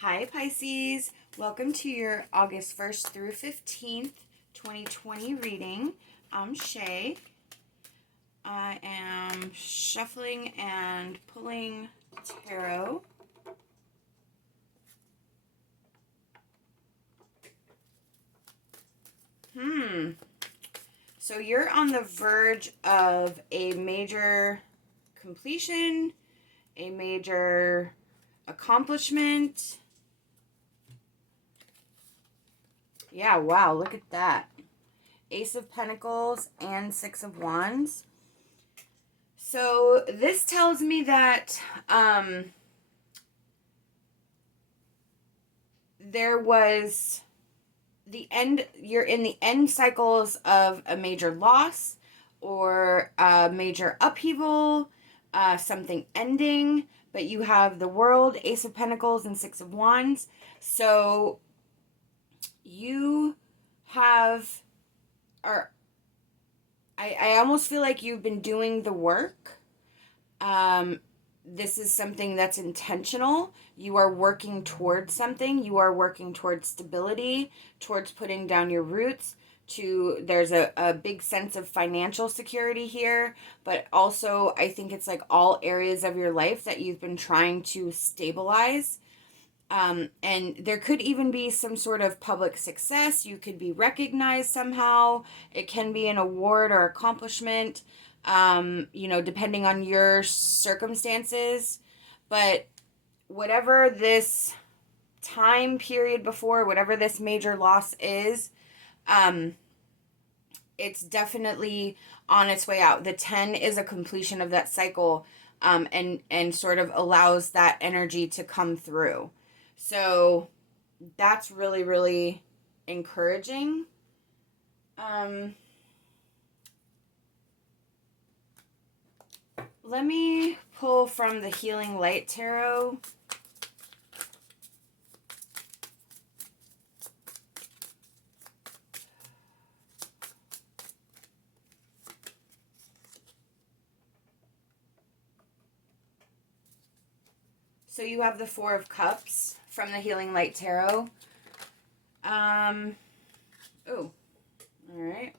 Hi Pisces, welcome to your August 1st through 15th, 2020 reading. I'm Shay. I am shuffling and pulling tarot. So you're on the verge of a major completion, a major accomplishment. Yeah, wow, look at that. Ace of Pentacles and Six of Wands. So this tells me that there was the end, you're in the end cycles of a major loss or a major upheaval, something ending, but you have the World, Ace of Pentacles, and Six of Wands. So you have, or I almost feel like you've been doing the work. This is something that's intentional. You are working towards something. You are working towards stability, towards putting down your roots. There's a big sense of financial security here, but also I think it's like all areas of your life that you've been trying to stabilize. And there could even be some sort of public success. You could be recognized somehow. It can be an award or accomplishment, depending on your circumstances. But whatever this time period before, whatever this major loss is, it's definitely on its way out. The 10 is a completion of that cycle, and sort of allows that energy to come through. So that's really, really encouraging. Let me pull from the Healing Light Tarot. So you have the Four of Cups from the Healing Light Tarot. All right.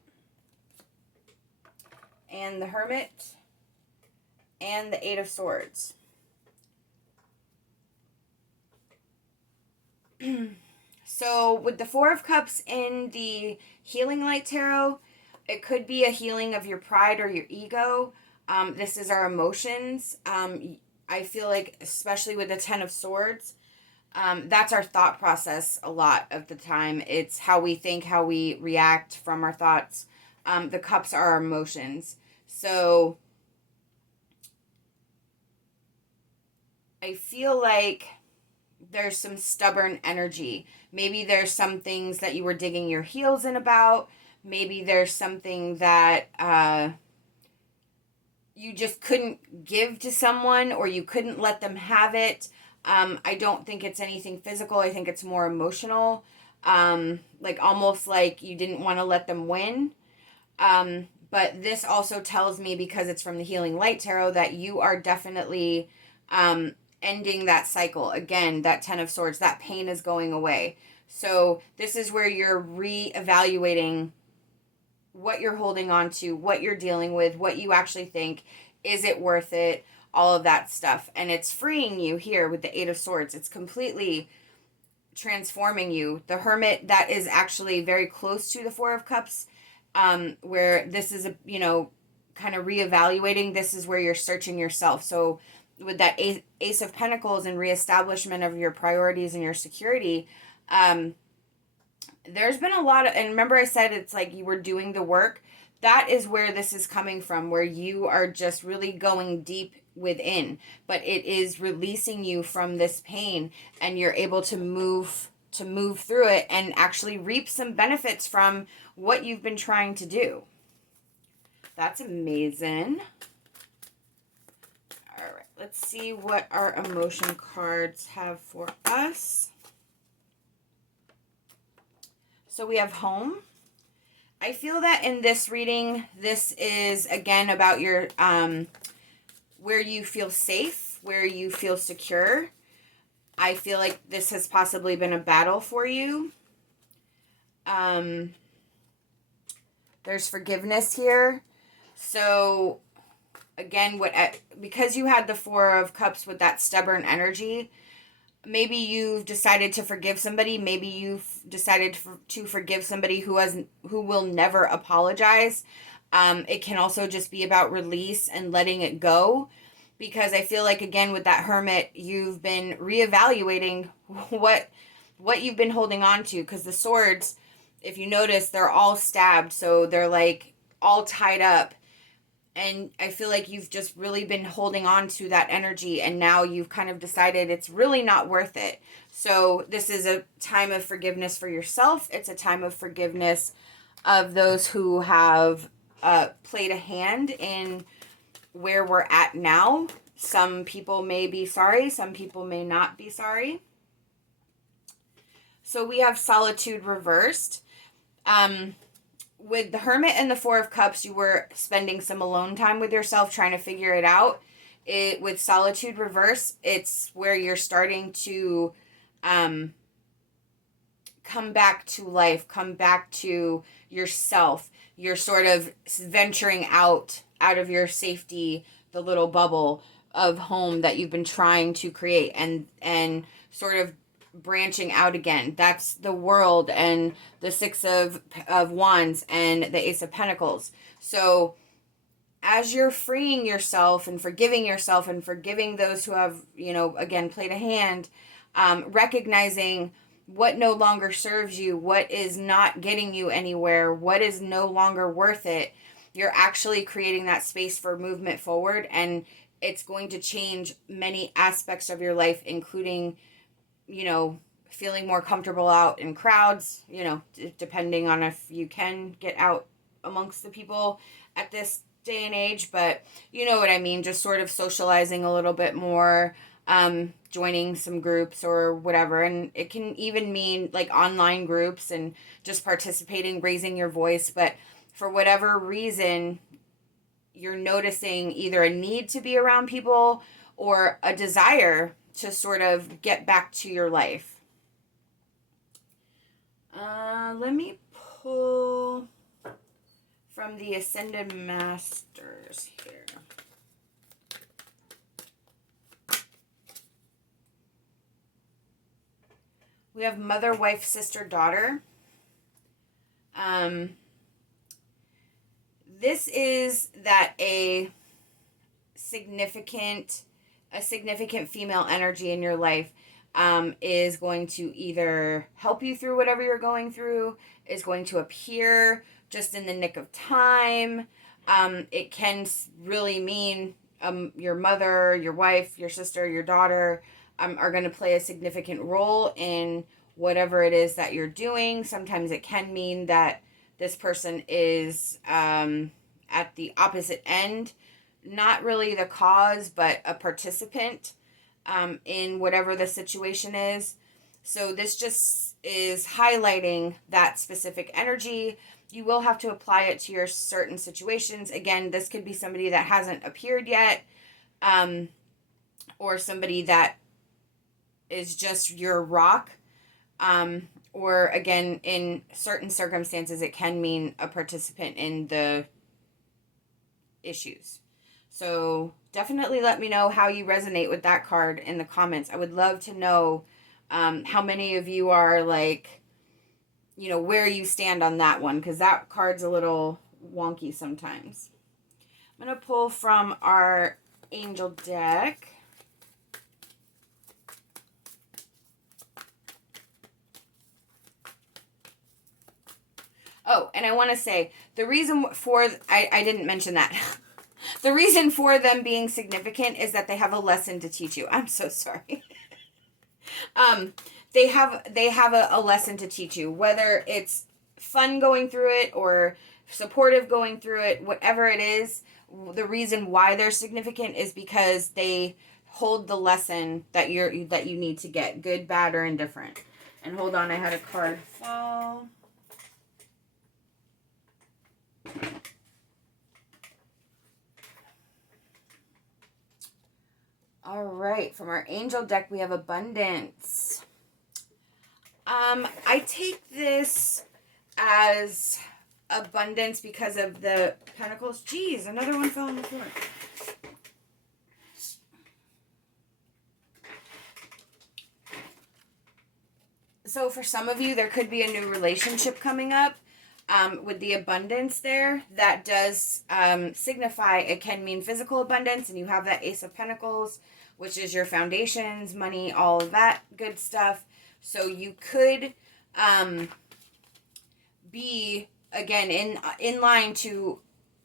And the Hermit and the Eight of Swords. So with the Four of Cups in the Healing Light Tarot, it could be a healing of your pride or your ego. This is our emotions. I feel like, especially with the Ten of Swords, that's our thought process a lot of the time. It's how we think, how we react from our thoughts. The cups are our emotions. So I feel like there's some stubborn energy. Maybe there's some things that you were digging your heels in about. Maybe there's something that you just couldn't give to someone, or you couldn't let them have it. I don't think it's anything physical. I think it's more emotional. Like almost like you didn't want to let them win. But this also tells me, because it's from the Healing Light Tarot, that you are definitely ending that cycle. Again, that Ten of Swords, that pain is going away. So this is where you're reevaluating what you're holding on to, what you're dealing with, what you actually think. Is it worth it? All of that stuff. And it's freeing you here with the Eight of Swords. It's completely transforming you. The Hermit, that is actually very close to the Four of Cups, where this is, kind of reevaluating. This is where you're searching yourself. So with that Ace of Pentacles and reestablishment of your priorities and your security, there's been a lot of, and remember I said it's like you were doing the work. That is where this is coming from, where you are just really going deep within, but it is releasing you from this pain, and you're able to move through it and actually reap some benefits from what you've been trying to do. That's amazing. All right, let's see what our emotion cards have for us. So we have home. I feel that in this reading, this is again about your where you feel safe, where you feel secure. I feel like this has possibly been a battle for you. There's forgiveness here. So again, because you had the Four of Cups with that stubborn energy, maybe you've decided to forgive somebody. Maybe you've decided to forgive somebody who will never apologize. It can also just be about release and letting it go, because I feel like, again, with that Hermit, you've been reevaluating what you've been holding on to, because the swords, if you notice, they're all stabbed, so they're like all tied up. And I feel like you've just really been holding on to that energy, and now you've kind of decided it's really not worth it. So this is a time of forgiveness for yourself. It's a time of forgiveness of those who have played a hand in where we're at now. Some people may be sorry, some people may not be sorry. So we have solitude reversed. With the Hermit and the Four of Cups, you were spending some alone time with yourself, trying to figure it out. With solitude reverse, it's where you're starting to come back to life, come back to yourself. You're sort of venturing out of your safety, the little bubble of home that you've been trying to create, and sort of branching out again. That's the World and the Six of Wands and the Ace of Pentacles. So as you're freeing yourself and forgiving those who have, again, played a hand, recognizing what no longer serves you, what is not getting you anywhere, what is no longer worth it, you're actually creating that space for movement forward, and it's going to change many aspects of your life, including feeling more comfortable out in crowds, depending on if you can get out amongst the people at this day and age. But you know what I mean, just sort of socializing a little bit more, joining some groups or whatever. And it can even mean like online groups and just participating, raising your voice. But for whatever reason, you're noticing either a need to be around people or a desire to sort of get back to your life. Let me pull from the Ascended Masters here. We have mother, wife, sister, daughter. This is that a significant female energy in your life is going to either help you through whatever you're going through, is going to appear just in the nick of time. It can really mean your mother, your wife, your sister, your daughter are going to play a significant role in whatever it is that you're doing. Sometimes it can mean that this person is at the opposite end, not really the cause, but a participant in whatever the situation is. So this just is highlighting that specific energy. You will have to apply it to your certain situations. Again, this could be somebody that hasn't appeared yet, or somebody that is just your rock. Or again, in certain circumstances, it can mean a participant in the issues. So definitely let me know how you resonate with that card in the comments. I would love to know how many of you are like, where you stand on that one, because that card's a little wonky sometimes. I'm going to pull from our angel deck. Oh, and I want to say, the reason for, I didn't mention that. The reason for them being significant is that they have a lesson to teach you. I'm so sorry. They have a lesson to teach you, whether it's fun going through it or supportive going through it, whatever it is. The reason why they're significant is because they hold the lesson that you need to get, good, bad, or indifferent. And hold on, I had a card fall. All right, from our angel deck, we have abundance. I take this as abundance because of the pentacles. Geez, another one fell on the floor. So for some of you, there could be a new relationship coming up. With the abundance there, that does signify, it can mean physical abundance, and you have that Ace of Pentacles, which is your foundations, money, all of that good stuff. So you could be, again, in line to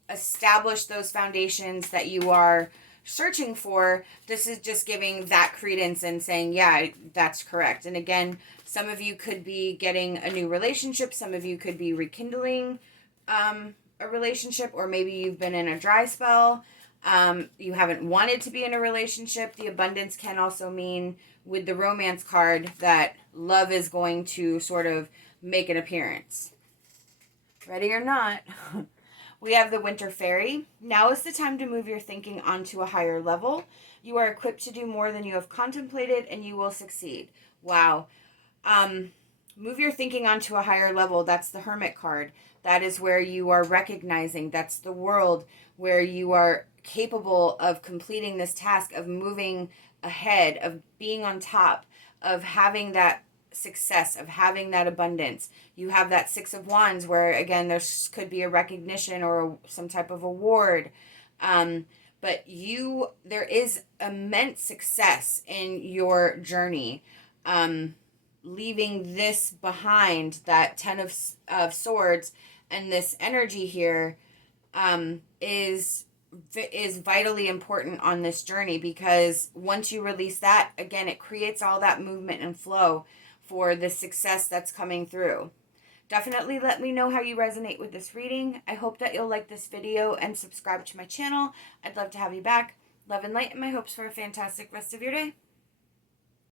establish those foundations that you are searching for. This is just giving that credence and saying, yeah, that's correct. And again, some of you could be getting a new relationship. Some of you could be rekindling a relationship, or maybe you've been in a dry spell. You haven't wanted to be in a relationship. The abundance can also mean, with the romance card, that love is going to sort of make an appearance. Ready or not? We have the Winter Fairy. Now is the time to move your thinking onto a higher level. You are equipped to do more than you have contemplated, and you will succeed. Wow. Move your thinking onto a higher level. That's the Hermit card. That is where you are recognizing. That's the world where you are capable of completing this task, of moving ahead, of being on top, of having that success, of having that abundance. You have that Six of Wands, where again there could be a recognition or some type of award, but there is immense success in your journey. Leaving this behind, that Ten of Swords, and this energy here is vitally important on this journey, because once you release that, again, it creates all that movement and flow for the success that's coming through. Definitely let me know how you resonate with this reading. I hope that you'll like this video and subscribe to my channel. I'd love to have you back. Love and light, and my hopes for a fantastic rest of your day.